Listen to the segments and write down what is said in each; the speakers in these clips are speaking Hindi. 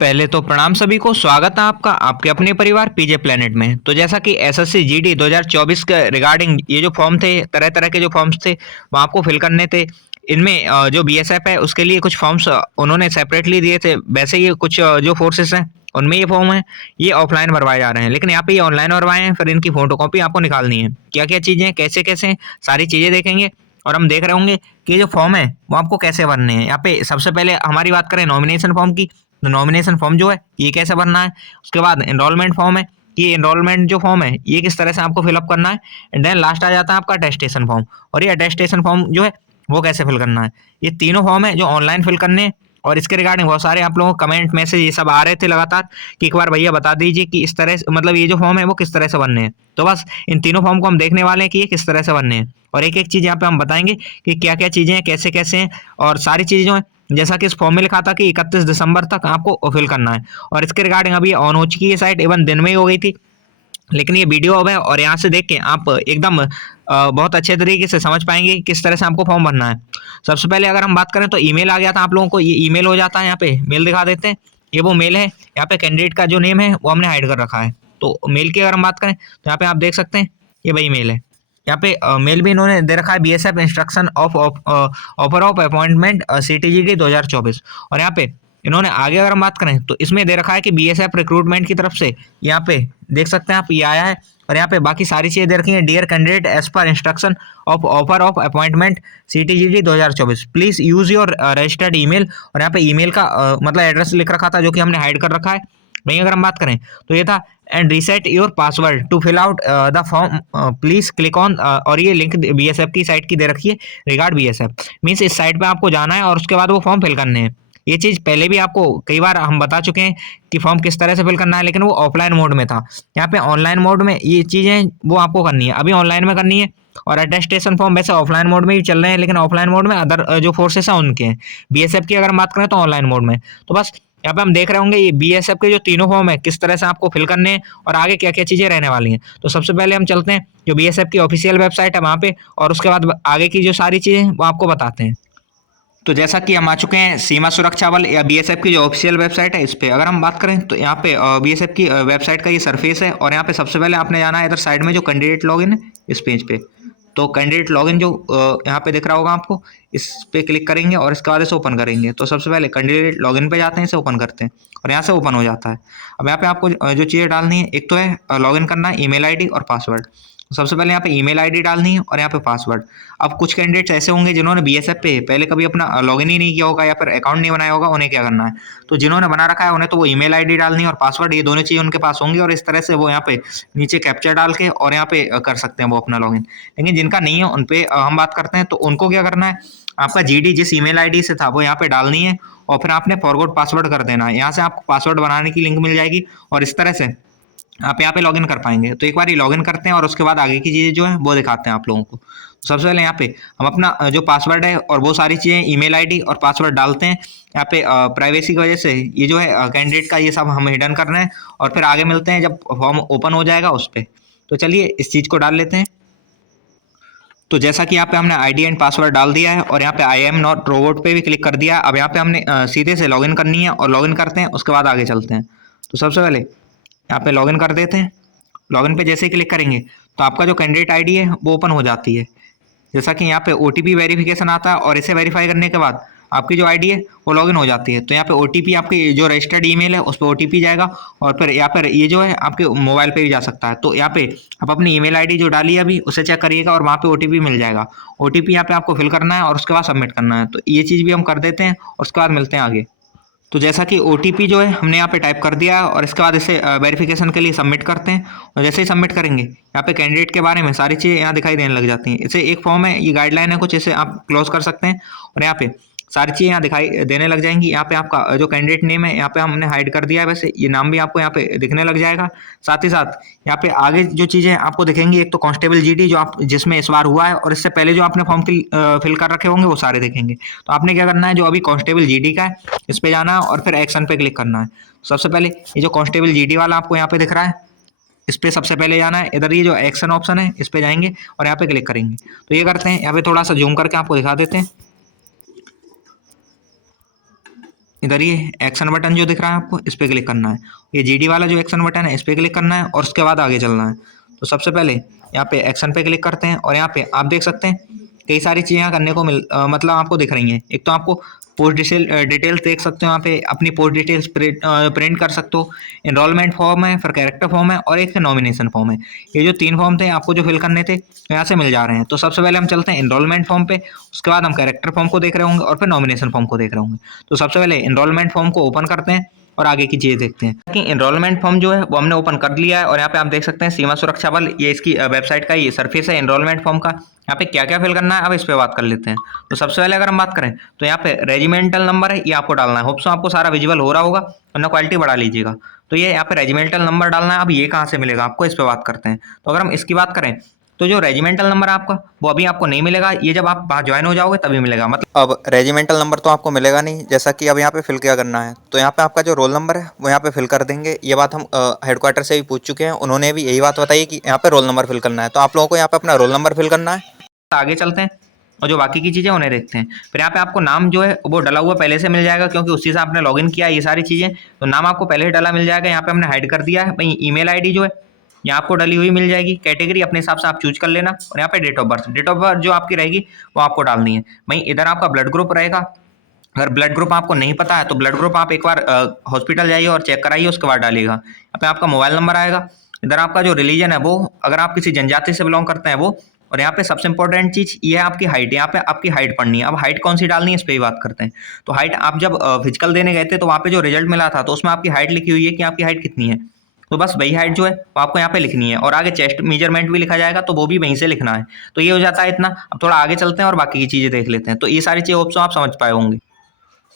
पहले तो प्रणाम सभी को, स्वागत है आपका आपके अपने परिवार पीजे प्लेनेट में। तो जैसा कि एसएससी जीडी 2024 के रिगार्डिंग ये जो फॉर्म थे, तरह तरह के जो फॉर्म्स थे वो आपको फिल करने थे। इनमें जो बीएसएफ है उसके लिए कुछ फॉर्म्स उन्होंने सेपरेटली दिए थे। वैसे ये कुछ जो फोर्सेस हैं उनमें ये फॉर्म है, ये ऑफलाइन भरवाए जा रहे हैं, लेकिन यहाँ पे ये ऑनलाइन भरवाए हैं। फिर इनकी फोटोकॉपी आपको निकालनी है। क्या क्या चीज़ें, कैसे कैसे, सारी चीज़ें देखेंगे। और हम देख रहे होंगे कि ये जो फॉर्म है वो आपको कैसे भरने हैं। यहाँ पे सबसे पहले हमारी बात करें नॉमिनेशन फॉर्म की, तो नॉमिनेशन फॉर्म जो है ये कैसे भरना है। उसके बाद एनरोलमेंट फॉर्म है, ये एनरोलमेंट जो फॉर्म है ये किस तरह से आपको फिलअप करना है। एंड देन लास्ट आ जाता है आपका अटेस्टेशन फॉर्म, और ये अटेस्टेशन फॉर्म जो है वो कैसे फिल करना है। ये तीनों फॉर्म है जो ऑनलाइन फिल करने हैं। और इसके रिगार्डिंग बहुत सारे आप लोगों को कमेंट मैसेज ये सब आ रहे थे लगातार कि एक बार भैया बता दीजिए कि इस तरह से, मतलब ये जो फॉर्म है वो किस तरह से बनने हैं। तो बस इन तीनों फॉर्म को हम देखने वाले हैं कि ये किस तरह से बनने हैं, और एक एक चीज़ यहाँ पे हम बताएंगे कि क्या क्या चीज़ें हैं, कैसे कैसे हैं, और सारी चीज़ें जो है जैसा कि इस फॉर्म में लिखा था कि 31 दिसंबर तक आपको फिल करना है। और इसके रिगार्डिंग अभी ऑन हो चुकी है साइट, इवन दिन में ही हो गई थी, लेकिन ये वीडियो अब है और यहाँ से देख के आप एकदम बहुत अच्छे तरीके से समझ पाएंगे कि किस तरह से आपको फॉर्म भरना है। सबसे पहले अगर हम बात करें तो ईमेल आ गया था आप लोगों को, ये ईमेल हो जाता है। यहाँ पे मेल दिखा देते हैं, ये वो मेल है। यहाँ पे कैंडिडेट का जो नेम है वो हमने हाइड कर रखा है। तो मेल की अगर हम बात करें तो यहाँ पे आप देख सकते हैं ये वही मेल है। यहाँ पे मेल भी इन्होंने दे रखा है, BSF instruction of offer of appointment CTGD 2024। और यहाँ पे इन्होंने आगे अगर हम बात करें तो इसमें दे रखा है कि बीएसएफ रिक्रूटमेंट की तरफ से, यहाँ पे देख सकते हैं आप, ये आया है। और यहाँ पे बाकी सारी चीज़ें दे रखी हैं, dear candidate as per instruction of offer of appointment CTGD 2024 please use your registered email. और यहाँ पे ईमेल का मतलब एड्रेस लिख रखा था जो कि हमने हाइड कर रखा है। वहीं अगर हम बात करें तो ये था, and reset your password to fill out the form please click on. और ये लिंक बीएसएफ की साइट की दे रखी है, रिगार्ड बीएसएफ मीन्स इस साइट पे आपको जाना है और उसके बाद वो फॉर्म फिल करने हैं। ये चीज़ पहले भी आपको कई बार हम बता चुके हैं कि फॉर्म किस तरह से फिल करना है, लेकिन वो ऑफलाइन मोड में था। यहाँ पे ऑनलाइन मोड में ये चीज़ें वो आपको करनी है, अभी ऑनलाइन में करनी है। और अटेस्टेशन फॉर्म वैसे ऑफलाइन मोड में ही चल रहे हैं, लेकिन ऑफलाइन मोड में अदर जो फोर्सेस हैं उनके हैं। बीएसएफ की अगर हम बात करें तो ऑनलाइन मोड में। तो बस यहाँ पे हम देख रहे होंगे ये बीएसएफ के जो तीनों फॉर्म है किस तरह से आपको फिल करने हैं और आगे क्या क्या चीज़ें रहने वाली हैं। तो सबसे पहले हम चलते हैं जो बीएसएफ की ऑफिशियल वेबसाइट है वहाँ पे, और उसके बाद आगे की जो सारी चीज़ें वो आपको बताते हैं। तो जैसा कि हम आ चुके हैं सीमा सुरक्षा बल या बीएसएफ की जो ऑफिशियल वेबसाइट है इस पे अगर हम बात करें तो यहाँ पे बीएसएफ की वेबसाइट का ये सरफेस है। और यहाँ पे सबसे पहले आपने जाना है इधर साइड में जो कैंडिडेट लॉगिन है इस पेज पे। तो कैंडिडेट लॉगिन जो यहाँ पे दिख रहा होगा आपको, इस पे क्लिक करेंगे और इसके बाद इसे ओपन करेंगे। तो सबसे पहले कैंडिडेट लॉगिन पे जाते हैं, इसे ओपन करते हैं और यहाँ से ओपन हो जाता है। अब यहाँ पे आपको जो चीज़ें डालनी है, एक तो है लॉगिन करना है, ईमेल आईडी और पासवर्ड। सबसे पहले यहाँ पे ईमेल आईडी डालनी है और यहाँ पे पासवर्ड। अब कुछ कैंडिडेट्स ऐसे होंगे जिन्होंने बीएसएफ पे पहले कभी अपना लॉगिन ही नहीं किया होगा या फिर अकाउंट नहीं बनाया होगा, उन्हें क्या करना है, तो जिन्होंने बना रखा है उन्हें तो वो ईमेल आईडी डालनी है और पासवर्ड, ये दोनों चीज़ें उनके पास होंगी और इस तरह से वो यहाँ पे नीचे कैप्चर डाल के और यहाँ पे कर सकते हैं वो अपना लॉगिन। लेकिन जिनका नहीं है उन पे हम बात करते हैं। तो उनको क्या करना है, आपका जीडी जिस ईमेल आईडी से था वो यहाँ पे डालनी है और फिर आपने फॉरगॉट पासवर्ड कर देना है। यहाँ से आपको पासवर्ड बनाने की लिंक मिल जाएगी और इस तरह से आप यहाँ पे लॉगिन कर पाएंगे। तो एक बार ये लॉगिन करते हैं और उसके बाद आगे की चीज़ें जो है वो दिखाते हैं आप लोगों को। तो सबसे पहले यहाँ पे हम अपना जो पासवर्ड है और वो सारी चीज़ें ईमेल आईडी और पासवर्ड डालते हैं। यहाँ पे प्राइवेसी की वजह से ये जो है कैंडिडेट का ये सब हम हिडन कर रहे हैं और फिर आगे मिलते हैं जब फॉर्म ओपन हो जाएगा उस पर। तो चलिए इस चीज़ को डाल लेते हैं। तो जैसा कि यहाँ पे हमने आईडी एंड पासवर्ड डाल दिया है और यहाँ पे आई एम नॉट रोबोट पे भी क्लिक कर दिया। अब यहाँ पे हमने सीधे से लॉगिन करनी है और लॉगिन करते हैं, उसके बाद आगे चलते हैं। तो सबसे पहले यहाँ पे लॉगिन कर देते हैं। लॉगिन पे जैसे ही क्लिक करेंगे तो आपका जो कैंडिडेट आईडी है वो ओपन हो जाती है। जैसा कि यहाँ पे ओटीपी वेरिफिकेशन आता है और इसे वेरीफाई करने के बाद आपकी जो आईडी है वो लॉगिन हो जाती है। तो यहाँ पे ओटीपी आपकी जो रजिस्टर्ड ईमेल है उस पर ओटीपी जाएगा और फिर यहाँ पर ये जो है आपके मोबाइल पे भी जा सकता है। तो यहाँ पे आप अपनी ईमेल आईडी जो डाली है अभी उसे चेक करिएगा और वहाँ पे ओटीपी मिल जाएगा। ओटीपी यहाँ पे आपको फिल करना है और उसके बाद सबमिट करना है। तो ये चीज़ भी हम कर देते हैं और उसके बाद मिलते हैं आगे। तो जैसा कि ओटीपी जो है हमने यहाँ पे टाइप कर दिया और इसके बाद इसे वेरिफिकेशन के लिए सबमिट करते हैं। और जैसे ही सबमिट करेंगे यहाँ पे कैंडिडेट के बारे में सारी चीज़ें यहाँ दिखाई देने लग जाती हैं। इसे एक फॉर्म है, ये गाइडलाइन है कुछ, इसे आप क्लोज कर सकते हैं और यहाँ पे सारी चीज़ें यहाँ दिखाई देने लग जाएंगी। यहाँ पे आपका जो कैंडिडेट नेम है यहाँ पे हमने हाइड कर दिया है, वैसे ये नाम भी आपको यहाँ पे दिखने लग जाएगा। साथ ही साथ यहाँ पे आगे जो चीज़ें आपको दिखेंगी, एक तो कांस्टेबल जीडी जो आप जिसमें इस बार हुआ है और इससे पहले जो आपने फॉर्म फिल कर रखे होंगे वो सारे दिखेंगे। तो आपने क्या करना है, जो अभी कांस्टेबल जीडी का है इस पे जाना है और फिर एक्शन पे क्लिक करना है। सबसे पहले ये जो कांस्टेबल जीडी वाला आपको यहाँ पे दिख रहा है इस पे सबसे पहले जाना है। इधर ये जो एक्शन ऑप्शन है इस पे जाएंगे और यहाँ पे क्लिक करेंगे। तो ये करते हैं, यहाँ पे थोड़ा सा जूम करके आपको दिखा देते हैं। इधर ये एक्शन बटन जो दिख रहा है आपको, इस पे क्लिक करना है। ये जीडी वाला जो एक्शन बटन है, इस पे क्लिक करना है और उसके बाद आगे चलना है। तो सबसे पहले यहाँ पे एक्शन पे क्लिक करते हैं और यहाँ पे आप देख सकते हैं कई सारी चीज़ें यहाँ करने को मतलब आपको दिख रही हैं। एक तो आपको पोस्ट डिटेल्स देख सकते हो, यहाँ पे अपनी पोस्ट डिटेल्स प्रिंट कर सकते हो। इनरोलमेंट फॉर्म है, फिर कैरेक्टर फॉर्म है और एक नॉमिनेशन फॉर्म है। ये जो 3 फॉर्म थे आपको जो फिल करने थे, यहाँ से मिल जा रहे हैं। तो सबसे पहले हम चलते हैं इनरोलमेंट फॉर्म पे, उसके बाद हम कैरेक्टर फॉर्म को देख रहे होंगे और फिर नॉमिनेशन फॉर्म को देख रहे होंगे। तो सबसे पहले इनरोलमेंट फॉर्म को ओपन करते हैं और आगे की चीज़ें देखते हैं कि इनरोलमेंट फॉर्म जो है वो हमने ओपन कर लिया है। और यहाँ पे आप देख सकते हैं सीमा सुरक्षा बल, ये इसकी वेबसाइट का ये सरफेस है इनरोलमेंट फॉर्म का। यहाँ पे क्या क्या फिल करना है अब इस पे बात कर लेते हैं। तो सबसे पहले अगर हम बात करें तो यहाँ पे रेजिमेंटल नंबर है, ये आपको डालना है। होप्स आपको सारा विजुअल हो रहा होगा, वरना क्वालिटी बढ़ा लीजिएगा। तो ये यहाँ पे रेजिमेंटल नंबर डालना है। अब ये कहाँ से मिलेगा आपको, इस पे बात करते हैं। तो अगर हम इसकी बात करें तो जो रेजिमेंटल नंबर आपका वो अभी आपको नहीं मिलेगा, ये जब आप वहाँ ज्वाइन हो जाओगे तभी मिलेगा। मतलब अब रेजिमेंटल नंबर तो आपको मिलेगा नहीं, जैसा कि अब यहाँ पे फिल क्या करना है। तो यहाँ पे आपका जो रोल नंबर है वो यहाँ पे फिल कर देंगे। ये बात हम हेडक्वार्टर से भी पूछ चुके हैं, उन्होंने भी यही बात बताई कि यहाँ पे रोल नंबर फिल करना है। तो आप लोगों को यहाँ पे अपना रोल नंबर फिल करना है। आगे चलते हैं और जो बाकी की चीज़ें उन्हें देखते हैं। फिर यहाँ पे आपको नाम जो है वो डला हुआ पहले से मिल जाएगा, क्योंकि उसी से आपने लॉगिन किया है ये सारी चीज़ें। तो नाम आपको पहले ही डला मिल जाएगा, यहाँ पे हमने हाइड कर दिया है। वहीं ईमेल आईडी जो है यहाँ आपको डली हुई मिल जाएगी। कैटेगरी अपने हिसाब से आप चूज कर लेना और यहाँ पे डेट ऑफ बर्थ जो आपकी रहेगी वो आपको डालनी है। वहीं इधर आपका ब्लड ग्रुप रहेगा। अगर ब्लड ग्रुप आपको नहीं पता है तो ब्लड ग्रुप आप एक बार हॉस्पिटल जाइए और चेक कराइए, उसके बाद डालिएगा। यहाँ पे आपका मोबाइल नंबर आएगा। इधर आपका जो रिलीजन है वो, अगर आप किसी जनजाति से बिलोंग करते हैं वो। और यहाँ पे सबसे इंपॉर्टेंट चीज ये है आपकी हाइट। यहाँ पे आपकी हाइट पढ़नी है। अब हाइट कौन सी डालनी है इस पर ही बात करते हैं। तो हाइट आप जब फिजिकल देने गए थे तो वहाँ पे जो रिजल्ट मिला था तो उसमें आपकी हाइट लिखी हुई है कि आपकी हाइट कितनी है। तो बस वही हाइट जो है वो आपको यहाँ पे लिखनी है और आगे चेस्ट मेजरमेंट भी लिखा जाएगा, तो वो भी वहीं से लिखना है। तो ये हो जाता है इतना। अब थोड़ा आगे चलते हैं और बाकी की चीजें देख लेते हैं। तो ये सारी चीजें ऑप्शन आप समझ पाए होंगे।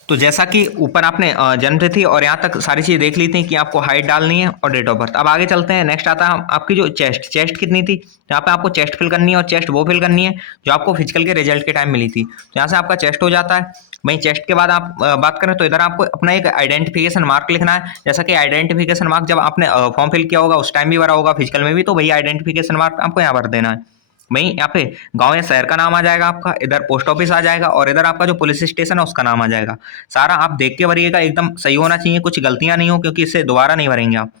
तो जैसा कि ऊपर आपने जन्मतिथि और यहाँ तक सारी चीज़ देख ली थी कि आपको हाइट डालनी है और डेट ऑफ बर्थ। अब आगे चलते हैं। नेक्स्ट आता है आपकी जो चेस्ट कितनी थी। यहाँ पे आपको चेस्ट फिल करनी है और चेस्ट वो फिल करनी है जो आपको फिजिकल के रिजल्ट के टाइम मिली थी। तो यहाँ से आपका चेस्ट हो जाता है। वहीं चेस्ट के बाद आप बात करें तो इधर आपको अपना एक आइडेंटिफिकेशन मार्क लिखना है। जैसा कि आइडेंटिफिकेशन मार्क जब आपने फॉर्म फिल किया होगा उस टाइम भी भरा होगा फिजिकल में भी, तो वही आइडेंटिफिकेशन मार्क आपको यहाँ भर देना है। वहीं यहाँ पे गांव या शहर का नाम आ जाएगा आपका, इधर पोस्ट ऑफिस आ जाएगा और इधर आपका जो पुलिस स्टेशन है उसका नाम आ जाएगा। सारा आप देख के भरिएगा, एकदम सही होना चाहिए, कुछ गलतियां नहीं हो, क्योंकि इससे दोबारा नहीं भरेंगे आप।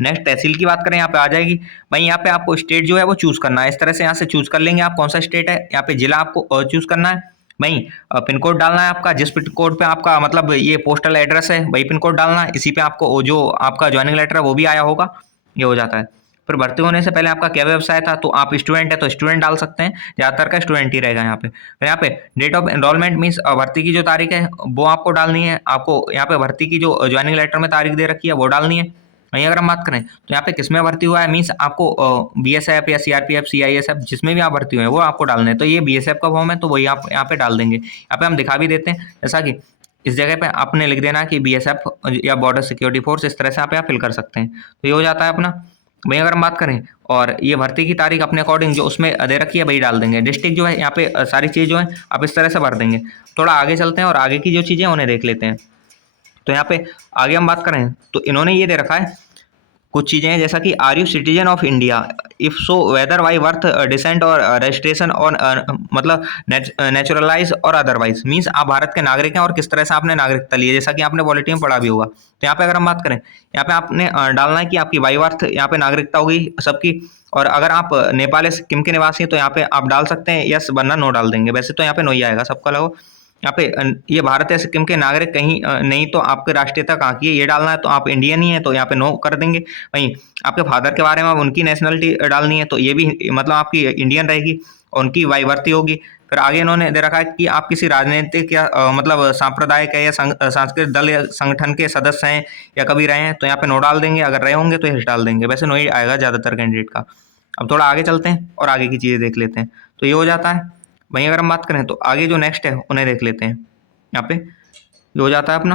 नेक्स्ट तहसील की बात करें यहाँ पे आ जाएगी। वहीं यहाँ पे आपको स्टेट जो है वो चूज करना है। इस तरह से यहाँ से चूज कर लेंगे आप कौन सा स्टेट है। यहाँ पे जिला आपको चूज करना है। वहीं पिन कोड डालना है आपका, जिस पिन कोड पे आपका मतलब ये पोस्टल एड्रेस है वही पिन कोड डालना है। इसी पे आपको जो आपका ज्वाइनिंग लेटर है वो भी आया होगा, ये हो जाता है। फिर भर्ती होने से पहले आपका क्या व्यवसाय था, तो आप स्टूडेंट है तो स्टूडेंट डाल सकते हैं, ज़्यादातर का स्टूडेंट ही रहेगा यहाँ पे। फिर यहाँ पे डेट ऑफ एनरोलमेंट मीन्स भर्ती की जो तारीख है वो आपको डालनी है। आपको यहाँ पे भर्ती की जो ज्वाइनिंग लेटर में तारीख दे रखी है वो डालनी है। वहीं अगर हम बात करें तो यहाँ पे किसमें भर्ती हुआ है, मीन्स आपको बीएसएफ या सीआरपीएफ सीआईएसएफ जिसमें भी आप भर्ती हुए हैं वो आपको डालने हैं। तो ये बीएसएफ का फॉर्म है तो वही आप यहाँ पे डाल देंगे। यहाँ पे हम दिखा भी देते हैं, जैसा कि इस जगह पे आपने लिख देना कि बीएसएफ या बॉर्डर सिक्योरिटी फोर्स, इस तरह से आप फिल कर सकते हैं। तो ये हो जाता है अपना। वहीं अगर हम बात करें और ये भर्ती की तारीख अपने अकॉर्डिंग जो उसमें दे रखी है वही डाल देंगे। डिस्ट्रिक्ट जो है यहाँ पे सारी चीज़ जो है आप इस तरह से भर देंगे। थोड़ा आगे चलते हैं और आगे की जो चीज़ें उन्हें देख लेते हैं। तो यहाँ पे आगे हम बात करें तो इन्होंने ये दे रखा है कुछ चीज़ें हैं, जैसा कि are you citizen of India, if so whether by birth descent और रजिस्ट्रेशन और मतलब नेचुरलाइज और अदरवाइज, मीन्स आप भारत के नागरिक हैं और किस तरह से आपने नागरिकता ली है, जैसा कि आपने पॉलिटी में पढ़ा भी होगा। तो यहाँ पे अगर हम बात करें, यहाँ पे आपने डालना है कि आपकी बाई बर्थ यहाँ पे नागरिकता होगी सबकी। और अगर आप नेपाल या सिक्किम के निवासी हैं तो यहाँ पे आप डाल सकते हैं यस, वरना नो डाल देंगे। वैसे तो यहाँ पे नो ही आएगा सबका लगो। यहाँ पे ये भारत या सिक्किम के नागरिक कहीं नहीं तो आपकी राष्ट्रीयता कहाँ की है ये डालना है, तो आप इंडियन ही है तो यहाँ पे नो कर देंगे। वहीं आपके फादर के बारे में उनकी नेशनलिटी डालनी है तो ये भी मतलब आपकी इंडियन रहेगी, उनकी वाइवर्ती होगी। फिर आगे इन्होंने दे रखा है कि आप किसी राजनीतिक या मतलब सांप्रदायिक है या सांस्कृतिक दल या संगठन के सदस्य हैं या कभी रहे हैं, तो यहाँ पे नो डाल देंगे। अगर रहे होंगे तो यस डाल देंगे, वैसे नो ही आएगा ज़्यादातर कैंडिडेट का। अब थोड़ा आगे चलते हैं और आगे की चीज़ें देख लेते हैं। तो ये हो जाता है। वहीं अगर हम बात करें तो आगे जो नेक्स्ट है उन्हें देख लेते हैं। यहाँ पे ये हो जाता है अपना।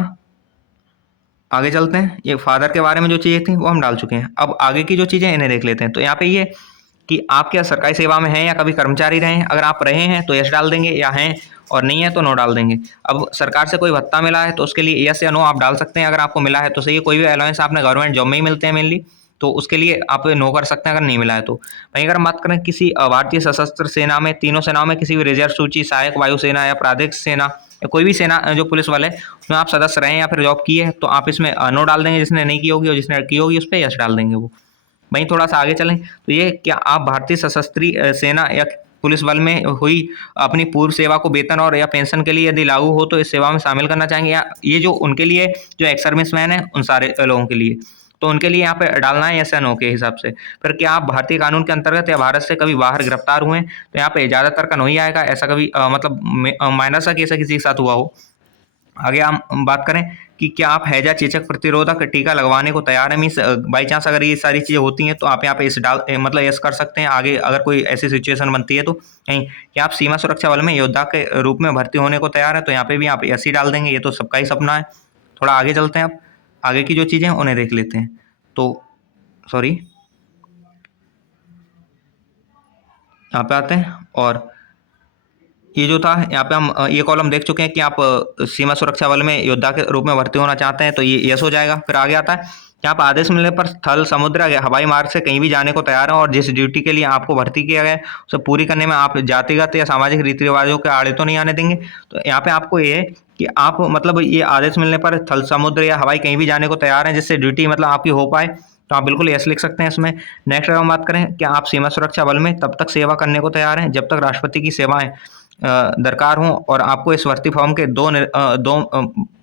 आगे चलते हैं। ये फादर के बारे में जो चीज़ें थी वो हम डाल चुके हैं। अब आगे की जो चीज़ें इन्हें देख लेते हैं। तो यहाँ पे ये कि आप क्या सरकारी सेवा में हैं या कभी कर्मचारी रहे हैं। अगर आप रहे हैं तो यस डाल देंगे, या हैं और नहीं है तो नो डाल देंगे। अब सरकार से कोई भत्ता मिला है तो उसके लिए यस या नो आप डाल सकते हैं। अगर आपको मिला है तो सही है, कोई भी अलाउंस आपने गवर्नमेंट जॉब में ही मिलते हैं मेनली, तो उसके लिए आप नो कर सकते हैं अगर नहीं मिला है तो। वहीं अगर हम बात करें किसी भारतीय सशस्त्र सेना में, तीनों सेनाओं में किसी भी रिजर्व सूची, सहायक वायुसेना या प्रादेशिक सेना या कोई भी सेना जो पुलिस वाले उसमें आप सदस्य रहे या फिर जॉब की है, तो आप इसमें नो डाल देंगे, जिसने नहीं की होगी, और जिसने की होगी उस पर यस डाल देंगे वो। वहीं थोड़ा सा आगे चलें तो ये क्या आप भारतीय सशस्त्र सेना या पुलिस बल में हुई अपनी पूर्व सेवा को वेतन और या पेंशन के लिए यदि लागू हो तो इस सेवा में शामिल करना चाहेंगे, या ये जो उनके लिए जो एक्स सर्विसमैन है उन सारे लोगों के लिए, तो उनके लिए यहाँ पे डालना है यस या नो के हिसाब से। फिर क्या आप भारतीय कानून के अंतर्गत या भारत से कभी बाहर गिरफ्तार हुए हैं, तो यहाँ पे ज़्यादातर का नहीं आएगा, ऐसा कभी मतलब माइनर सा केस किसी के साथ हुआ हो। आगे हम बात करें कि क्या आप हैजा चेचक प्रतिरोधक टीका लगवाने को तैयार हैं, मीन्स बाई चांस अगर ये सारी चीज़ें होती हैं तो आप यहाँ पे इस मतलब यस कर सकते हैं। आगे अगर कोई ऐसी सिचुएशन बनती है तो नहीं, क्या आप सीमा सुरक्षा बल में योद्धा के रूप में भर्ती होने को तैयार है, तो यहाँ पे भी आप यस ही डाल देंगे, ये तो सबका ही सपना है। थोड़ा आगे चलते हैं, आप आगे की जो चीज़ें हैं उन्हें देख लेते हैं। तो सॉरी, यहाँ पे आते हैं, और ये जो था यहाँ पे हम ये कॉलम देख चुके हैं कि आप सीमा सुरक्षा बल में योद्धा के रूप में भर्ती होना चाहते हैं, तो ये यस हो जाएगा। फिर आगे आता है कि आप आदेश मिलने पर थल, समुद्र या हवाई मार्ग से कहीं भी जाने को तैयार हैं, और जिस ड्यूटी के लिए आपको भर्ती किया गया है उसे पूरी करने में आप जातिगत या सामाजिक रीति रिवाजों के आड़े तो नहीं आने देंगे। तो यहाँ पे आपको ये है कि आप मतलब ये आदेश मिलने पर थल, समुद्र या हवाई कहीं भी जाने को तैयार हैं जिससे ड्यूटी मतलब आपकी हो पाए, तो आप बिल्कुल यस लिख सकते हैं इसमें। नेक्स्ट अगर हम बात करें कि आप सीमा सुरक्षा बल में तब तक सेवा करने को तैयार हैं जब तक राष्ट्रपति की सेवाएं दरकार हों, और आपको इस भर्ती फॉर्म के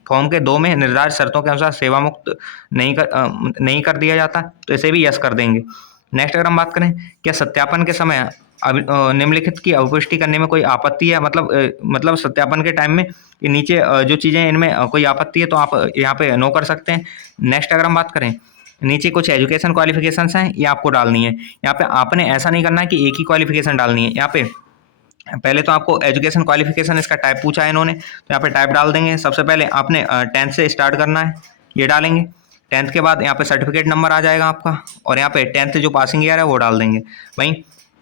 फॉर्म के 2 में निर्धारित शर्तों के अनुसार सेवा मुक्त नहीं कर दिया जाता, तो इसे भी यस कर देंगे। नेक्स्ट अगर हम बात करें, क्या सत्यापन के समय निम्नलिखित की अपुष्टि करने में कोई आपत्ति है, मतलब सत्यापन के टाइम में ये नीचे जो चीज़ें इनमें कोई आपत्ति है तो आप यहाँ पे नो कर सकते हैं। नेक्स्ट अगर हम बात करें, नीचे कुछ एजुकेशन क्वालिफिकेशंस हैं, ये आपको डालनी है। यहाँ पे आपने ऐसा नहीं करना है कि एक ही क्वालिफिकेशन डालनी है। यहाँ पे पहले तो आपको एजुकेशन क्वालिफिकेशन इसका टाइप पूछा है इन्होंने, तो यहाँ पे टाइप डाल देंगे। सबसे पहले आपने 10th से स्टार्ट करना है, ये डालेंगे। 10th के बाद यहाँ पे सर्टिफिकेट नंबर आ जाएगा आपका, और यहाँ पे 10th जो पासिंग ईयर है वो डाल देंगे। वहीं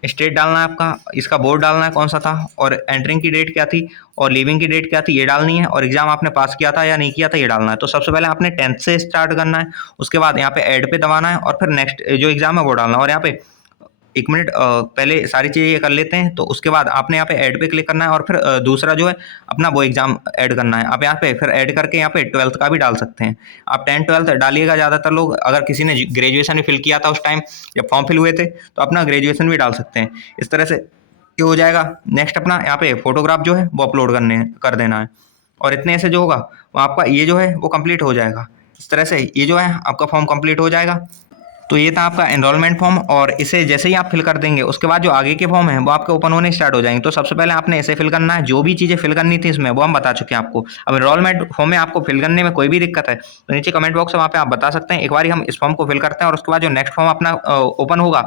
स्टेट डालना है आपका, इसका बोर्ड डालना है कौन सा था, और एंटरिंग की डेट क्या थी, और लीविंग की डेट क्या थी, ये डालनी है, और एग्जाम आपने पास किया था या नहीं किया था ये डालना है। तो सबसे पहले आपने 10th से स्टार्ट करना है, उसके बाद यहाँ पे ऐड पे दबाना है, और फिर नेक्स्ट जो एग्जाम है वो डालना है। और यहाँ पे 1 मिनट पहले सारी चीज़ें ये कर लेते हैं, तो उसके बाद आपने यहाँ पे ऐड पे क्लिक करना है, और फिर दूसरा जो है अपना वो एग्जाम ऐड करना है। आप यहाँ पे फिर ऐड करके यहाँ पे 12th का भी डाल सकते हैं। आप 10 12th डालिएगा। ज़्यादातर लोग, अगर किसी ने ग्रेजुएशन भी फिल किया था उस टाइम जब फॉर्म फिल हुए थे, तो अपना ग्रेजुएशन भी डाल सकते हैं। इस तरह से ये हो जाएगा। नेक्स्ट अपना यहाँ पे फोटोग्राफ जो है वो अपलोड कर देना है, और इतने से जो होगा वो आपका ये जो है वो कंप्लीट हो जाएगा। इस तरह से ये जो है आपका फॉर्म कंप्लीट हो जाएगा। तो ये था आपका एनरोलमेंट फॉर्म, और इसे जैसे ही आप फिल कर देंगे उसके बाद जो आगे के फॉर्म हैं वो आपके ओपन होने स्टार्ट हो जाएंगे। तो सबसे पहले आपने इसे फिल करना है, जो भी चीज़ें फिल करनी थी इसमें वो हम बता चुके हैं आपको। अब एनरोलमेंट फॉर्म में आपको फिल करने में कोई भी दिक्कत है तो नीचे कमेंट बॉक्स है, वहाँ पे आप बता सकते हैं। एक बार हम इस फॉर्म को फिल करते हैं, और उसके बाद जो नेक्स्ट फॉर्म अपना ओपन होगा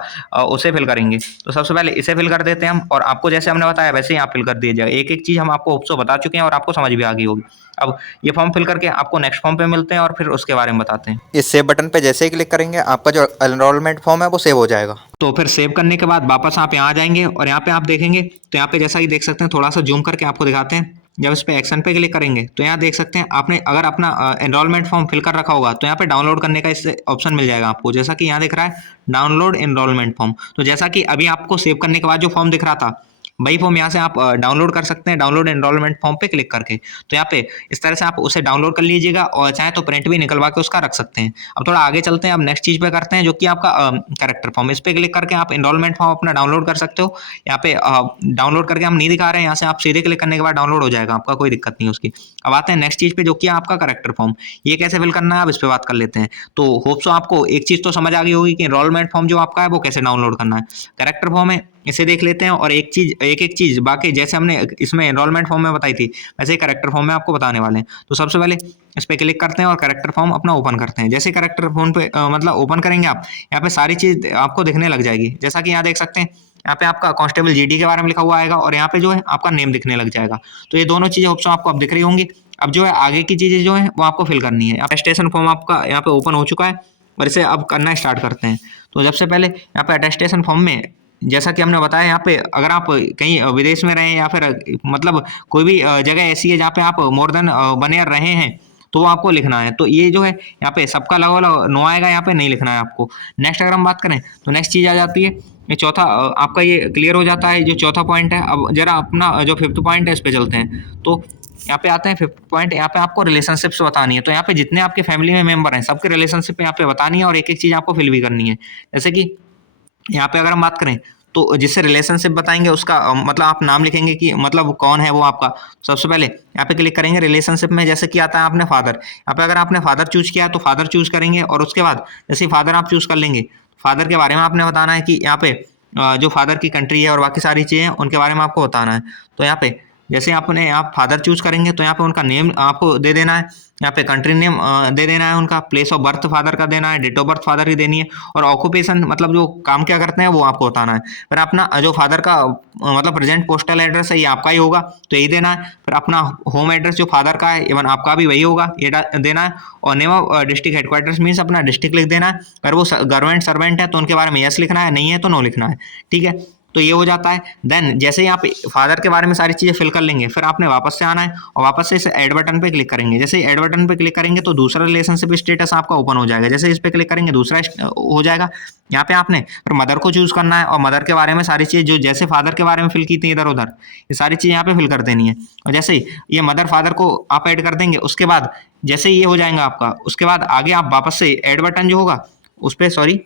उसे फिल करेंगे। तो सबसे पहले इसे फिल कर देते हैं हम, और आपको जैसे हमने बताया वैसे ही आप फिल कर दीजिएगा। एक एक चीज़ हम आपको होप्सो बता चुके हैं और आपको समझ भी आ गई होगी। अब ये फॉर्म फिल करके आपको नेक्स्ट फॉर्म पे मिलते हैं, और फिर उसके बारे में बताते हैं। इस सेव बटन पे जैसे ही क्लिक करेंगे आपका जो एनरोलमेंट फॉर्म है वो सेव हो जाएगा। तो फिर सेव करने के बाद वापस आप यहाँ आ जाएंगे, और यहाँ पे आप देखेंगे तो यहाँ पे जैसा कि देख सकते हैं, थोड़ा सा जूम करके आपको दिखाते हैं। जब इस पे एक्शन पे क्लिक करेंगे तो यहाँ देख सकते हैं, आपने अगर अपना एनरोलमेंट फॉर्म फिल कर रखा होगा तो यहाँ पे डाउनलोड करने का इससे ऑप्शन मिल जाएगा आपको, जैसा कि यहाँ दिख रहा है डाउनलोड एनरोलमेंट फॉर्म। तो जैसा कि अभी आपको सेव करने के बाद जो फॉर्म दिख रहा था वही फॉर्म यहाँ से आप डाउनलोड कर सकते हैं, डाउनलोड एनरोलमेंट फॉर्म पे क्लिक करके। तो यहाँ पे इस तरह से आप उसे डाउनलोड कर लीजिएगा, और चाहे तो प्रिंट भी निकलवा के उसका रख सकते हैं। अब थोड़ा आगे चलते हैं, अब नेक्स्ट चीज़ पे करते हैं जो कि आपका कैरेक्टर फॉर्म। इस पे क्लिक करके आप एनरोलमेंट फॉर्म अपना डाउनलोड कर सकते हो। यहाँ पे डाउनलोड करके हम नहीं दिखा रहे हैं, यहाँ से आप सीधे क्लिक करने के बाद डाउनलोड हो जाएगा, आपका कोई दिक्कत नहीं है उसकी। अब आते हैं नेक्स्ट चीज़ पे जो कि आपका कैरेक्टर फॉर्म। ये कैसे फिल करना है अब इस पर बात कर लेते हैं। तो होप सो आपको एक चीज़ तो समझ आ गई होगी कि एनरोलमेंट फॉर्म जो आपका है वो कैसे डाउनलोड करना है। कैरेक्टर फॉर्म है, इसे देख लेते हैं, और एक एक चीज़ बाकी जैसे हमने इसमें एनरोलमेंट फॉर्म में बताई थी वैसे ही कैरेक्टर फॉर्म में आपको बताने वाले हैं। तो सबसे पहले इस पर क्लिक करते हैं और कैरेक्टर फॉर्म अपना ओपन करते हैं। जैसे कैरेक्टर फॉर्म पे मतलब ओपन करेंगे आप, यहाँ पे सारी चीज़ आपको दिखने लग जाएगी। जैसा कि यहाँ देख सकते हैं, यहाँ पे आपका कांस्टेबल जीडी के बारे में लिखा हुआ आएगा, और यहाँ पे जो है आपका नेम दिखने लग जाएगा। तो ये दोनों चीज़ें ऑप्शन आपको अब दिख रही होंगी। अब जो है आगे की चीज़ें जो है वो आपको फिल करनी है। अटेस्टेशन फॉर्म आपका यहाँ पे ओपन हो चुका है, और इसे अब करना स्टार्ट करते हैं। तो सबसे पहले यहाँ पे अटेस्टेशन फॉर्म में जैसा कि हमने बताया, यहाँ पे अगर आप कहीं विदेश में रहें या फिर मतलब कोई भी जगह ऐसी है जहाँ पे आप मोर देन 1 ईयर रहे हैं, तो वो आपको लिखना है। तो ये जो है यहाँ पे सबका लगा नो आएगा, यहाँ पे नहीं लिखना है आपको। नेक्स्ट अगर हम बात करें तो नेक्स्ट चीज़ आ जाती है ये चौथा, आपका ये क्लियर हो जाता है जो चौथा पॉइंट है। अब जरा अपना जो फिफ्थ पॉइंट है इस पे चलते हैं। तो यहाँ पे आते हैं फिफ्थ पॉइंट, यहाँ पे आपको रिलेशनशिप्स बतानी है। तो यहाँ पे जितने आपके फैमिली में मेंबर हैं सबके रिलेशनशिप यहाँ पे बतानी है और एक एक चीज़ आपको फिल भी करनी है। जैसे कि यहाँ पे अगर हम बात करें तो जिससे रिलेशनशिप बताएंगे उसका मतलब आप नाम लिखेंगे कि मतलब कौन है वो आपका। सबसे पहले यहाँ पे क्लिक करेंगे रिलेशनशिप में, जैसे कि आता है आपने फादर। यहाँ पे अगर आपने फादर चूज किया तो फादर चूज करेंगे और उसके बाद जैसे फादर आप चूज कर लेंगे, फादर के बारे में आपने बताना है कि यहाँ पे जो फादर की कंट्री है और बाकी सारी चीज़ें हैं उनके बारे में आपको बताना है। तो यहाँ पे जैसे आपने आप फादर चूज करेंगे तो यहाँ पे उनका नेम आपको दे देना है, यहाँ पे कंट्री नेम दे देना है, उनका प्लेस ऑफ बर्थ फादर का देना है, डेट ऑफ बर्थ फादर की देनी है और ऑक्यूपेशन मतलब जो काम क्या करते हैं वो आपको बताना है। फिर अपना जो फादर का मतलब प्रेजेंट पोस्टल एड्रेस है ये आपका ही होगा तो यही देना है। फिर अपना होम एड्रेस जो फादर का है इवन आपका भी वही होगा ये देना है। और name of district headquarters means अपना डिस्ट्रिक्ट लिख देना है। अगर वो गवर्नमेंट सर्वेंट है तो उनके बारे में यस लिखना है, नहीं है तो नो लिखना है। ठीक है, तो ये हो जाता है। देन जैसे ही आप फादर के बारे में सारी चीज़ें फिल कर लेंगे फिर आपने वापस से आना है और वापस से इस ऐड बटन पे क्लिक करेंगे। जैसे ही ऐड बटन पे क्लिक करेंगे तो दूसरा रिलेशनशिप स्टेटस आपका ओपन हो जाएगा। जैसे इस पे क्लिक करेंगे दूसरा हो जाएगा। यहाँ पे आपने फिर मदर को चूज करना है और मदर के बारे में सारी चीज़ जो जैसे फादर के बारे में फिल की थी इधर उधर ये सारी चीज़ यहाँ पे फिल कर देनी है। और जैसे ही ये मदर फादर को आप ऐड कर देंगे उसके बाद जैसे ही ये हो जाएगा आपका, उसके बाद आगे आप वापस से ऐड बटन जो होगा उस पर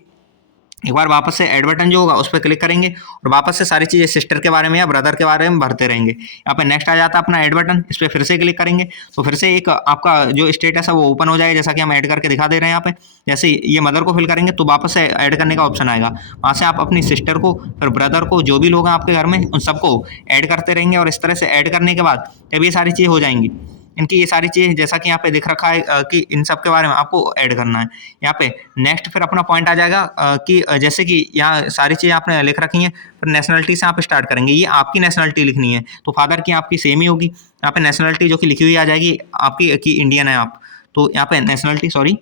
एक बार वापस से ऐड बटन जो होगा उस पर क्लिक करेंगे और वापस से सारी चीज़ें सिस्टर के बारे में या ब्रदर के बारे में भरते रहेंगे। यहाँ पे नेक्स्ट आ जाता है अपना ऐड बटन, इस पर फिर से क्लिक करेंगे तो फिर से एक आपका जो स्टेटस है वो ओपन हो जाएगा जैसा कि हम ऐड करके दिखा दे रहे हैं यहाँ पे। जैसे ये मदर को फिल करेंगे तो वापस से ऐड करने का ऑप्शन आएगा, वहाँ से आप अपनी सिस्टर को फिर ब्रदर को जो भी लोग हैं आपके घर में उन सबको ऐड करते रहेंगे और इस तरह से ऐड करने के बाद जब ये सारी चीज़ें हो जाएंगी इनकी ये सारी चीज़ें जैसा कि यहाँ पे दिख रखा है कि इन सब के बारे में आपको ऐड करना है। यहाँ पे नेक्स्ट फिर अपना पॉइंट आ जाएगा कि जैसे कि यहाँ सारी चीज़ें आपने लिख रखी हैं फिर नेशनलिटी से आप स्टार्ट करेंगे। ये आपकी नेशनलिटी लिखनी है तो फादर की आपकी सेम ही होगी। यहाँ पे नेशनलिटी जो कि लिखी हुई आ जाएगी आपकी कि इंडियन है आप। तो यहाँ पे नेशनलिटी सॉरी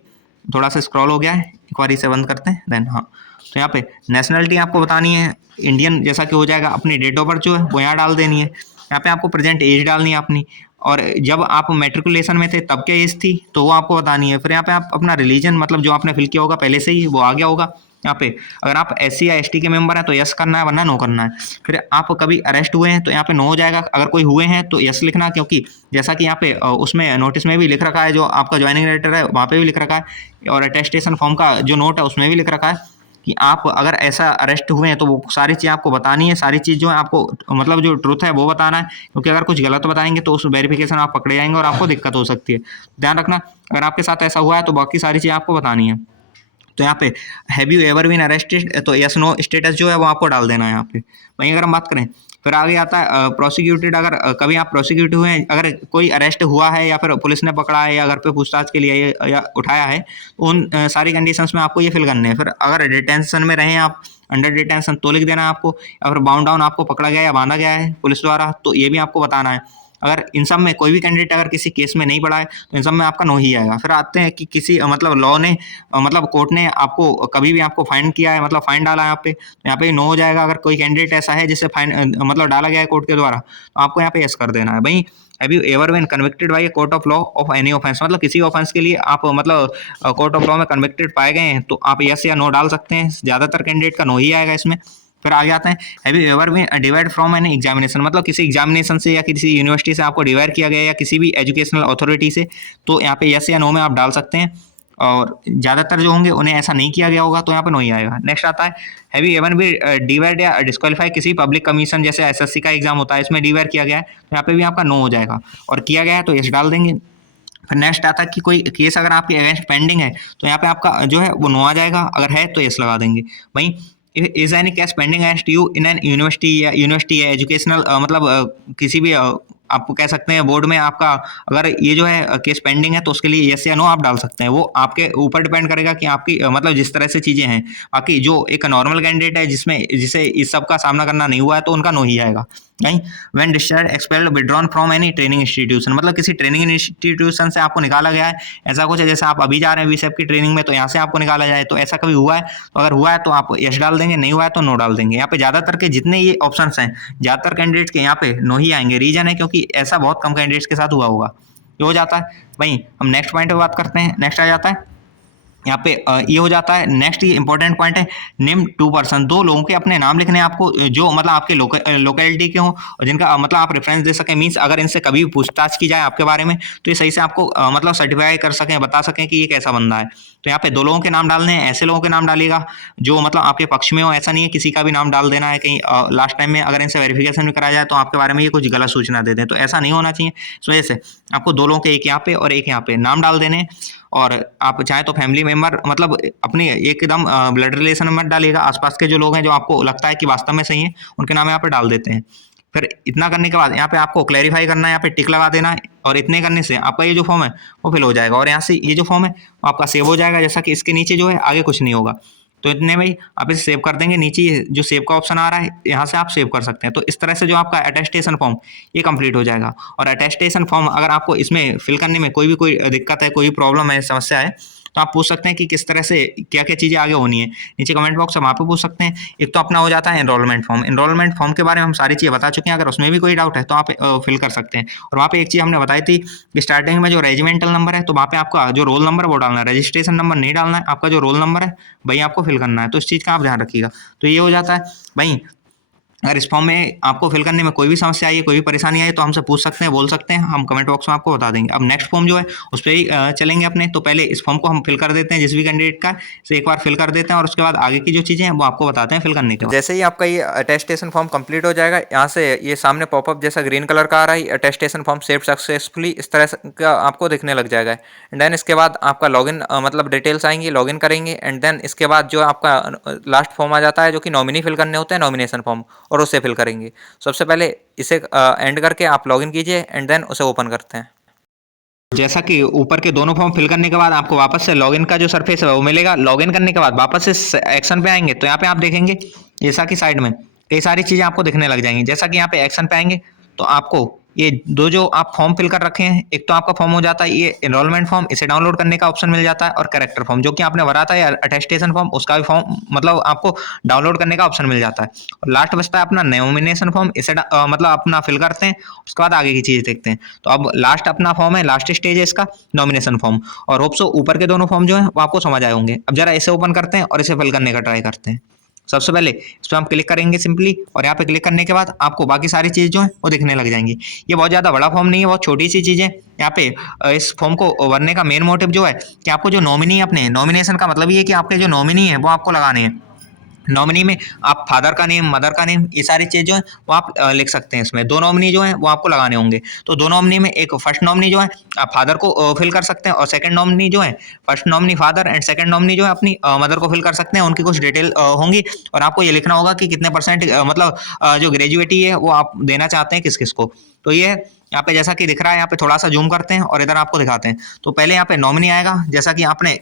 थोड़ा सा स्क्रॉल हो गया है, एक बार इसे बंद करते हैं देन। हाँ, तो यहाँ पे नेशनलिटी आपको बतानी है इंडियन जैसा कि हो जाएगा। अपनी डेट ऑफ बर्थ जो है वो यहाँ डाल देनी है। यहाँ पे आपको प्रेजेंट एज डालनी है अपनी, और जब आप मैट्रिकुलेशन में थे तब क्या एज थी तो वो आपको बतानी है। फिर यहाँ पे आप अपना रिलीजन मतलब जो आपने फिल किया होगा पहले से ही वो आ गया होगा। यहाँ पे अगर आप SC या ST के मेंबर हैं तो यस करना है वरना नो करना है। फिर आप कभी अरेस्ट हुए हैं तो यहाँ पे नो हो जाएगा, अगर कोई हुए हैं तो यस लिखना, क्योंकि जैसा कि यहाँ पे उसमें नोटिस में भी लिख रखा है, जो आपका ज्वाइनिंग लेटर है वहाँ पे भी लिख रखा है और अटेस्टेशन फॉर्म का जो नोट है उसमें भी लिख रखा है कि आप अगर ऐसा अरेस्ट हुए हैं तो वो सारी चीज़ आपको बतानी है। सारी चीज़ जो है आपको मतलब जो ट्रुथ है वो बताना है, क्योंकि अगर कुछ गलत बताएंगे तो उस वेरिफिकेशन आप पकड़े जाएंगे और आपको दिक्कत हो सकती है। ध्यान रखना अगर आपके साथ ऐसा हुआ है तो बाकी सारी चीज़ आपको बतानी है। तो यहाँ पे have you ever been arrested तो यस नो स्टेटस जो है वो आपको डाल देना है यहाँ पे। वहीं अगर हम बात करें फिर आगे आता है प्रोसिक्यूटेड। अगर कभी आप प्रोसिक्यूट हुए हैं, अगर कोई अरेस्ट हुआ है या फिर पुलिस ने पकड़ा है या घर पे पूछताछ के लिए या उठाया है तो उन सारी कंडीशंस में आपको ये फिल करने हैं। फिर अगर डिटेंशन में रहें आप, अंडर डिटेंशन तो लिख देना है आपको, या फिर बाउंड डाउन आपको पकड़ा गया या बांधा गया है पुलिस द्वारा तो ये भी आपको बताना है। अगर इन सब में कोई भी कैंडिडेट अगर किसी केस में नहीं पड़ा है तो इन सब में आपका नो ही आएगा। फिर आते हैं कि किसी मतलब लॉ ने मतलब कोर्ट ने आपको कभी भी आपको फाइन किया है, मतलब फाइन डाला है यहाँ पे तो यहाँ पे नो हो जाएगा। अगर कोई कैंडिडेट ऐसा है जिससे फाइन मतलब डाला गया है कोर्ट के द्वारा तो आपको यहाँ पे यस कर देना है। भाई have you ever been convicted by a court of law of any offence, मतलब किसी ऑफेंस के लिए आप मतलब कोर्ट ऑफ लॉ में कन्विक्टेड पाए गए हैं तो आप यस या नो डाल सकते हैं। ज़्यादातर कैंडिडेट का नो ही आएगा इसमें। फिर आगे आते हैं have you ever been divide from an examination, मतलब किसी एग्जामिनेशन से या किसी यूनिवर्सिटी से आपको डिवाइड किया गया या किसी भी एजुकेशनल अथॉरिटी से तो यहाँ पे यस या नो में आप डाल सकते हैं। और ज़्यादातर जो होंगे उन्हें ऐसा नहीं किया गया होगा तो यहाँ पे नो ही आएगा। नेक्स्ट आता है have you ever be divide या डिस्क्वालीफाई किसी पब्लिक कमीशन जैसे SSC का एग्जाम होता है इसमें डिवाइड किया गया है तो यहाँ पे भी आपका नो हो जाएगा, और किया गया है तो यस डाल देंगे। फिर नेक्स्ट आता है कि कोई केस अगर आपके अगेंस्ट पेंडिंग है तो यहाँ पे आपका जो है वो नो आ जाएगा, अगर है तो यस लगा देंगे। वहीं is any case pending against you in an university या एजुकेशनल मतलब किसी भी आपको कह सकते हैं बोर्ड में आपका अगर ये जो है केस पेंडिंग है तो उसके लिए यस या नो आप डाल सकते हैं। वो आपके ऊपर डिपेंड करेगा कि आपकी मतलब जिस तरह से चीज़ें हैं। बाकी जो एक नॉर्मल कैंडिडेट है जिसे इस सब का सामना करना नहीं हुआ है तो उनका नो ही आएगा। नहीं when discharge expelled withdrawn from any training institution, मतलब किसी ट्रेनिंग इंस्टीट्यूशन से आपको निकाला गया है, ऐसा कुछ है जैसे आप अभी जा रहे हैं बीसेप की ट्रेनिंग में तो यहाँ से आपको निकाला जाए तो ऐसा कभी हुआ है तो अगर हुआ है तो आप यस डाल देंगे, नहीं हुआ है तो नो डाल देंगे। यहाँ पे ज़्यादातर के जितने ये ऑप्शन हैं ज़्यादातर कैंडिडेट्स के यहाँ पे नो ही आएंगे। रीजन है क्योंकि ऐसा बहुत कम कैंडिडेट्स के साथ हुआ होगा। ये हो जाता है। वहीं हम नेक्स्ट पॉइंट पे बात करते हैं। नेक्स्ट आ जाता है यहाँ पे ये हो जाता है। नेक्स्ट ये इंपॉर्टेंट पॉइंट है, नेम 2 पर्सन, 2 लोगों के अपने नाम लिखने हैं आपको, जो मतलब आपके लोकेलिटी के हों और जिनका मतलब आप रेफरेंस दे सकें। मीन्स अगर इनसे कभी भी पूछताछ की जाए आपके बारे में तो ये सही से आपको मतलब सर्टिफाई कर सकें, बता सकें कि ये कैसा बंदा है। तो यहाँ पे 2 लोगों के नाम डालने हैं, ऐसे लोगों के नाम डालिएगा जो मतलब आपके पक्ष में हो। ऐसा नहीं है किसी का भी नाम डाल देना है कहीं लास्ट टाइम में अगर इनसे वेरिफिकेशन भी कराया जाए तो आपके बारे में ये कुछ गलत सूचना दे दें, तो ऐसा नहीं होना चाहिए। इस वजह से आपको 2 लोगों के, एक यहाँ पे और एक यहाँ पे नाम डाल देने हैं। और आप चाहें तो फैमिली मेंबर मतलब अपनी एकदम ब्लड रिलेशन में मत डालिएगा, आसपास के जो लोग हैं जो आपको लगता है कि वास्तव में सही है उनके नाम यहाँ पे डाल देते हैं। फिर इतना करने के बाद यहाँ पे आपको क्लैरिफाई करना है, यहाँ पे टिक लगा देना है और इतने करने से आपका ये जो फॉर्म है वो फिल हो जाएगा और यहाँ से ये जो फॉर्म है वो आपका सेव हो जाएगा। जैसा कि इसके नीचे जो है आगे कुछ नहीं होगा, तो इतने में ही आप इसे सेव कर देंगे। नीचे जो सेव का ऑप्शन आ रहा है यहाँ से आप सेव कर सकते हैं। तो इस तरह से जो आपका अटेस्टेशन फॉर्म ये कंप्लीट हो जाएगा। और अटेस्टेशन फॉर्म अगर आपको इसमें फिल करने में कोई दिक्कत है, कोई प्रॉब्लम है, समस्या है, तो आप पूछ सकते हैं कि किस तरह से क्या क्या चीज़ें आगे होनी है। नीचे कमेंट बॉक्स है वहाँ पे पूछ सकते हैं। एक तो अपना हो जाता है एनरोलमेंट फॉर्म। एनरोलमेंट फॉर्म के बारे में हम सारी चीज़ें बता चुके हैं, अगर उसमें भी कोई डाउट है तो आप फिल कर सकते हैं। और वहाँ पे एक चीज़ हमने बताई थी कि स्टार्टिंग में जो रेजिमेंटल नंबर है तो वहाँ पे आपका जो रोल नंबर है वो डालना है, रजिस्ट्रेशन नंबर नहीं डालना है। आपका जो रोल नंबर है वही आपको फिल करना है, तो इस चीज़ का आप ध्यान रखिएगा। तो ये हो जाता है। वहीं अगर इस फॉर्म में आपको फिल करने में कोई भी समस्या आई है, कोई भी परेशानी आई है तो हमसे पूछ सकते हैं, बोल सकते हैं, हम कमेंट बॉक्स में आपको बता देंगे। अब नेक्स्ट फॉर्म जो है उस पर ही चलेंगे अपने। तो पहले इस फॉर्म को हम फिल कर देते हैं, जिस भी कैंडिडेट का इसे एक बार फिल कर देते हैं और उसके बाद आगे की जो चीज़ें हैं वो आपको बताते हैं फिल करने के बाद। जैसे ही आपका ये अटेस्टेशन फॉर्म कंप्लीट हो जाएगा, यहाँ से ये सामने पॉपअप जैसा ग्रीन कलर का आ रहा है, अटेस्टेशन फॉर्म सेव सक्सेसफुली, इस तरह का आपको दिखने लग जाएगा। एंड देन इसके बाद आपका लॉगिन मतलब डिटेल्स आएंगी, लॉगिन करेंगे। एंड देन इसके बाद जो आपका लास्ट फॉर्म आ जाता है जो कि नॉमिनी फिल करने होते हैं, नॉमिनेशन फॉर्म, और उसे फिल करेंगे। सबसे पहले इसे एंड करके आप लॉगिन कीजिए एंड देन उसे ओपन करते हैं। जैसा कि ऊपर के दोनों फॉर्म फिल करने के बाद आपको वापस से लॉगिन का जो सरफेस है वो मिलेगा। लॉगिन करने के बाद वापस से एक्शन पे आएंगे तो यहाँ पे आप देखेंगे जैसा कि साइड में कई सारी चीज़ें आपको दिखने लग जाएंगी। जैसा कि यहाँ पे एक्शन पे आएंगे तो आपको ये दो जो आप फॉर्म फिल कर रखे हैं, एक तो आपका फॉर्म हो जाता है ये एनरोलमेंट फॉर्म, इसे डाउनलोड करने का ऑप्शन मिल जाता है, और कैरेक्टर फॉर्म जो कि आपने भरा था या अटेस्टेशन फॉर्म उसका भी फॉर्म मतलब आपको डाउनलोड करने का ऑप्शन मिल जाता है। और लास्ट बचता है अपना नॉमिनेशन फॉर्म, इसे मतलब अपना फिल करते हैं, उसके बाद आगे की चीज़ें देखते हैं। तो अब लास्ट अपना फॉर्म है, लास्ट स्टेज है इसका नॉमिनेशन फॉर्म। और होप सो ऊपर के दोनों फॉर्म जो है वो आपको समझ आए होंगे। अब जरा इसे ओपन करते हैं और इसे फिल करने का ट्राई करते हैं। सबसे पहले इस पर हम क्लिक करेंगे सिंपली, और यहाँ पे क्लिक करने के बाद आपको बाकी सारी चीज़ जो है वो दिखने लग जाएंगी। ये बहुत ज़्यादा बड़ा फॉर्म नहीं है, बहुत छोटी सी चीज़ है। यहाँ पे इस फॉर्म को भरने का मेन मोटिव जो है कि आपको जो नॉमिनी है, अपने नॉमिनेशन का मतलब ये है कि आपके जो नॉमिनी है वो आपको लगाने हैं। नॉमिनी में आप फादर का नेम, मदर का नेम, ये सारी चीज़ जो है वो आप लिख सकते हैं इसमें। दो नॉमिनी जो है वो आपको लगाने होंगे। तो दो नॉमिनी में एक फर्स्ट नॉमिनी जो है आप फादर को फिल कर सकते हैं, और सेकंड नॉमिनी जो है first nominee father and second nominee जो है अपनी मदर को फिल कर सकते हैं। उनकी कुछ डिटेल होंगी, और आपको ये लिखना होगा कि कितने परसेंट मतलब जो ग्रेजुएटी है वो आप देना चाहते हैं किस किस को। तो ये यहाँ पे जैसा कि दिख रहा है, यहाँ पे थोड़ा सा जूम करते हैं और इधर आपको दिखाते हैं। तो पहले यहाँ पे नॉमिनी आएगा, जैसा कि आपने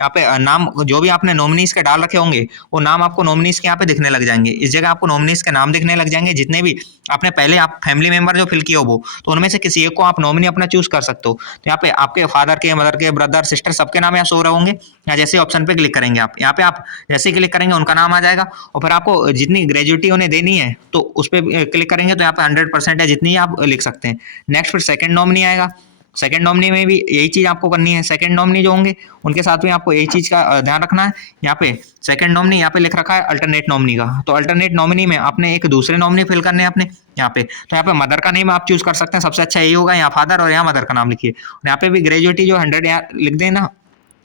यहाँ पे नाम जो भी आपने नॉमिनीज के डाल रखे होंगे वो नाम आपको नॉमिनीज के यहाँ पे दिखने लग जाएंगे। इस जगह आपको नॉमिनीज के नाम दिखने लग जाएंगे, जितने भी आपने पहले आप फैमिली मेंबर जो फिल किया हो वो, तो उनमें से किसी एक को आप नॉमिनी अपना चूज कर सकते हो। तो यहाँ पे आपके फादर के, मदर के, ब्रदर, सिस्टर सबके नाम यहाँ शो रहे होंगे। या जैसे ऑप्शन पे क्लिक करेंगे आप, यहाँ पे आप जैसे क्लिक करेंगे उनका नाम आ जाएगा, और फिर आपको जितनी ग्रेजुएटी उन्हें देनी है तो उस पर क्लिक करेंगे तो यहाँ पे 100% है जितनी आप लिख सकते हैं। नेक्स्ट फिर सेकंड नॉमिनी आएगा। सेकंड नॉमिनी में भी यही चीज़ आपको करनी है। सेकंड नॉमिनी जो होंगे उनके साथ में आपको यही चीज़ का ध्यान रखना है। यहाँ पे सेकंड नॉमिनी यहाँ पे लिख रखा है अल्टरनेट नॉमिनी का, तो अल्टरनेट नॉमिनी में आपने एक दूसरे नॉमिनी फिल करने हैं अपने यहाँ पे। तो यहाँ पे मदर का नेम आप चूज कर सकते हैं, सबसे अच्छा यही होगा। यहाँ फादर और यहाँ मदर का नाम लिखिए, और यहाँ पे भी ग्रेजुएटी जो 100 यहाँ लिख देना।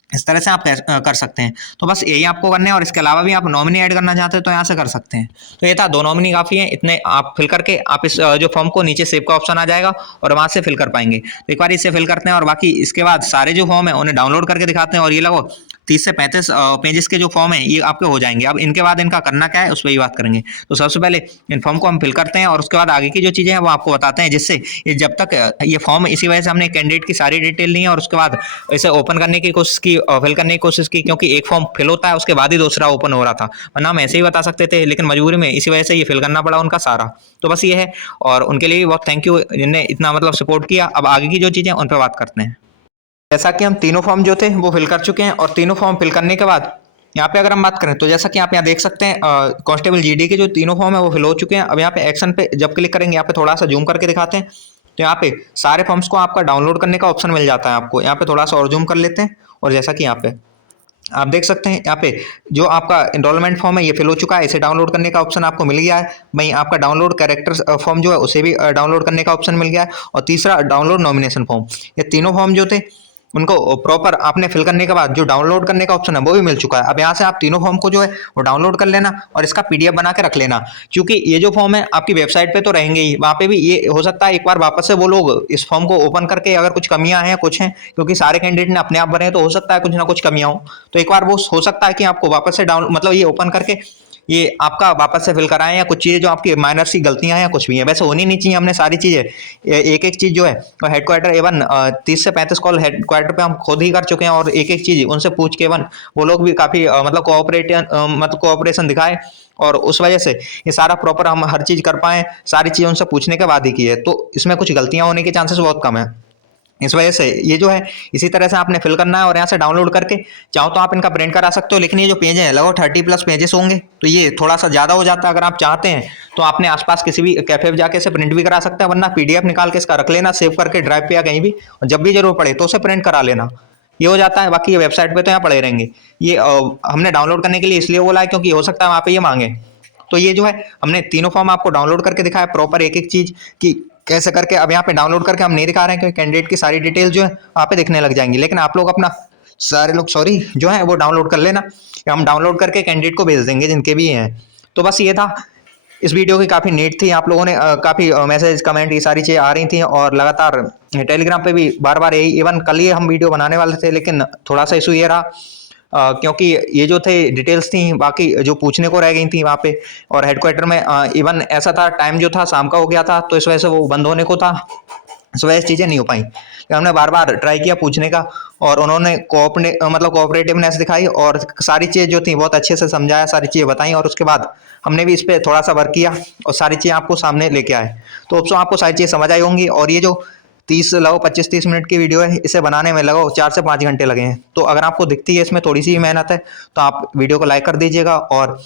इस तरह से आप कर सकते हैं। तो बस यही आपको करने हैं, और इसके अलावा भी आप नॉमिनी ऐड करना चाहते हैं तो यहाँ से कर सकते हैं। तो ये था, दो नॉमिनी काफ़ी हैं, इतने आप फिल करके आप इस जो फॉर्म को नीचे सेव का ऑप्शन आ जाएगा और वहाँ से फिल कर पाएंगे। तो एक बार इसे फिल करते हैं, और बाकी इसके बाद सारे जो फॉर्म है उन्हें डाउनलोड करके दिखाते हैं। और ये लगो 30 से 35 पेजेस के जो फॉर्म है ये आपके हो जाएंगे। अब इनके बाद इनका करना क्या है उस पर ही बात करेंगे। तो सबसे पहले इन फॉर्म को हम फिल करते हैं, और उसके बाद आगे की जो चीज़ें हैं वो आपको बताते हैं, जिससे ये जब तक ये फॉर्म, इसी वजह से हमने कैंडिडेट की सारी डिटेल ली है और उसके बाद इसे ओपन करने की कोशिश की, फिल करने की कोशिश की, क्योंकि एक फॉर्म फिल होता है उसके बाद ही दूसरा ओपन हो रहा था, वरना हम ऐसे ही बता सकते थे, लेकिन मजबूरी में इसी वजह से ये फिल करना पड़ा उनका सारा। तो बस ये है, और उनके लिए भी बहुत थैंक यू जिनने इतना मतलब सपोर्ट किया। अब आगे की जो चीज़ें उन पर बात करते हैं। जैसा कि हम तीनों फॉर्म जो थे वो फिल कर चुके हैं, और तीनों फॉर्म फिल करने के बाद यहाँ पे अगर हम बात करें तो जैसा कि आप यहाँ देख सकते हैं कांस्टेबल जीडी के जो तीनों फॉर्म है वो फिल हो चुके हैं। अब यहाँ पे एक्शन पे जब क्लिक करेंगे, यहाँ पे थोड़ा सा जूम करके दिखाते हैं, तो यहाँ पे सारे फॉर्म्स को आपका डाउनलोड करने का ऑप्शन मिल जाता है आपको। यहाँ पे थोड़ा सा और जूम कर लेते हैं, और जैसा कि यहाँ पे आप देख सकते हैं, यहाँ पे जो आपका एनरोलमेंट फॉर्म है ये फिल हो चुका है, इसे डाउनलोड करने का ऑप्शन आपको मिल गया है। वहीं आपका डाउनलोड कैरेक्टर फॉर्म जो है उसे भी डाउनलोड करने का ऑप्शन मिल गया है। और तीसरा डाउनलोड नॉमिनेशन फॉर्म, ये तीनों फॉर्म जो थे उनको प्रॉपर आपने फिल करने के बाद जो डाउनलोड करने का ऑप्शन है वो भी मिल चुका है। अब यहाँ से आप तीनों फॉर्म को जो है वो डाउनलोड कर लेना और इसका पीडीएफ बना के रख लेना, क्योंकि ये जो फॉर्म है आपकी वेबसाइट पे तो रहेंगे ही, वहाँ पे भी ये हो सकता है एक बार वापस से वो लोग इस फॉर्म को ओपन करके अगर कुछ कमियां हैं कुछ हैं, क्योंकि सारे कैंडिडेट ने अपने आप भरे हैं, तो हो सकता है कुछ ना कुछ कमियां हो, तो एक बार वो हो सकता है कि आपको वापस से डाउन मतलब ये ओपन करके ये आपका वापस से फिल कराएं, या कुछ चीज़ें जो आपकी माइनर सी गलतियां हैं या कुछ भी हैं, वैसे होनी नहीं चाहिए। हमने सारी चीज़ें एक एक चीज़ जो है हेडक्वार्टर इवन 30 से 35 कॉल हेडक्वार्टर पे हम खुद ही कर चुके हैं, और एक एक चीज़ उनसे पूछ के इवन वो लोग भी काफ़ी मतलब कोऑपरेशन दिखाए, और उस वजह से ये सारा प्रॉपर हम हर चीज़ कर पाए, सारी चीज़ें उनसे पूछने के बाद ही की है, तो इसमें कुछ गलतियां होने के चांसेस बहुत कम है। इस वजह से ये जो है इसी तरह से आपने फिल करना है, और यहाँ से डाउनलोड करके चाहो तो आप इनका प्रिंट करा सकते हो, लेकिन ये जो पेज है लगभग 30+ पेजेस होंगे, तो ये थोड़ा सा ज़्यादा हो जाता है। अगर आप चाहते हैं तो आपने आसपास किसी भी कैफे में जाके इसे प्रिंट भी करा सकते हैं, वरना पीडीएफ निकाल के इसका रख लेना सेव करके ड्राइव पे या कहीं भी, और जब भी जरूर पड़े तो उसे प्रिंट करा लेना, ये हो जाता है। बाकी ये वेबसाइट पे तो यहाँ पड़े रहेंगे। ये हमने डाउनलोड करने के लिए इसलिए बोला है क्योंकि हो सकता है वहाँ पे ये मांगे। तो ये जो है हमने तीनों फॉर्म आपको डाउनलोड करके दिखाया प्रॉपर एक एक चीज की कैसे करके। अब यहाँ पे डाउनलोड करके हम नहीं दिखा रहे हैं क्योंकि कैंडिडेट की सारी डिटेल जो है वहाँ पे दिखने लग जाएंगी, लेकिन आप लोग अपना सारे लोग सॉरी जो है वो डाउनलोड कर लेना, हम डाउनलोड करके कैंडिडेट को भेज देंगे जिनके भी हैं। तो बस ये था, इस वीडियो की काफ़ी नीड थी, आप लोगों ने काफ़ी मैसेज कमेंट ये सारी चीज़ें आ रही थी, और लगातार टेलीग्राम पे भी बार बार यही, इवन कल ही हम वीडियो बनाने वाले थे, लेकिन थोड़ा सा इशू ये रहा क्योंकि ये जो थे डिटेल्स थी बाकी जो पूछने को रह गई थी वहाँ पे, और हेडक्वार्टर में इवन ऐसा था टाइम जो था शाम का हो गया था, तो इस वजह से वो बंद होने को था, इस वजह से चीज़ें नहीं हो पाई। हमने बार बार ट्राई किया पूछने का, और उन्होंने कोऑपरेटिवनेस दिखाई, और सारी चीज़ें जो थी बहुत अच्छे से समझाया, सारी चीज़ें बताई, और उसके बाद हमने भी इस पर थोड़ा सा वर्क किया और सारी चीज़ें आपको सामने लेके आए। तो अब आपको सारी चीज़ें समझ आई होंगी, और ये जो 25-30 मिनट की वीडियो है इसे बनाने में लगभग 4 से 5 घंटे लगे हैं। तो अगर आपको दिखती है इसमें थोड़ी सी मेहनत है तो आप वीडियो को लाइक कर दीजिएगा, और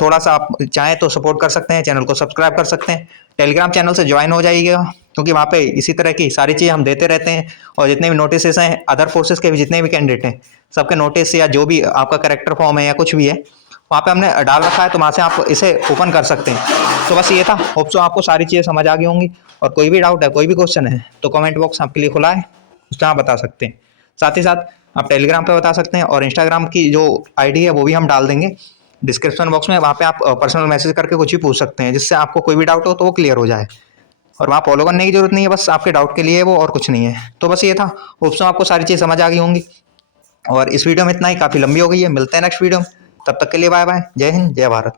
थोड़ा सा आप चाहें तो सपोर्ट कर सकते हैं, चैनल को सब्सक्राइब कर सकते हैं, टेलीग्राम चैनल से ज्वाइन हो जाइएगा, क्योंकि वहाँ पे इसी तरह की सारी चीज़ हम देते रहते हैं, और जितने भी नोटिस हैं अदर फोर्सेस के भी जितने भी कैंडिडेट हैं सबके नोटिस या जो भी आपका करेक्टर फॉर्म है या कुछ भी है वहाँ पे हमने डाल रखा है, तो वहाँ से आप इसे ओपन कर सकते हैं। तो बस ये था, होप सो आपको सारी चीज़ें समझ आ गई होंगी, और कोई भी डाउट है कोई भी क्वेश्चन है तो कमेंट बॉक्स आपके लिए खुला है, उसमें आप बता सकते हैं। साथ ही साथ आप टेलीग्राम पे बता सकते हैं, और इंस्टाग्राम की जो आईडी है वो भी हम डाल देंगे डिस्क्रिप्शन बॉक्स में, वहाँ पे आप पर्सनल मैसेज करके कुछ भी पूछ सकते हैं, जिससे आपको कोई भी डाउट हो तो वो क्लियर हो जाए, और वहाँ फॉलो करने की जरूरत नहीं है, बस आपके डाउट के लिए वो, और कुछ नहीं है। तो बस ये था, होप सो आपको सारी चीज़ समझ आ गई होंगी, और इस वीडियो में इतना ही, काफ़ी लंबी हो गई है। मिलते हैं नेक्स्ट वीडियो में, तब तक के लिए बाय बाय, जय हिंद जय भारत।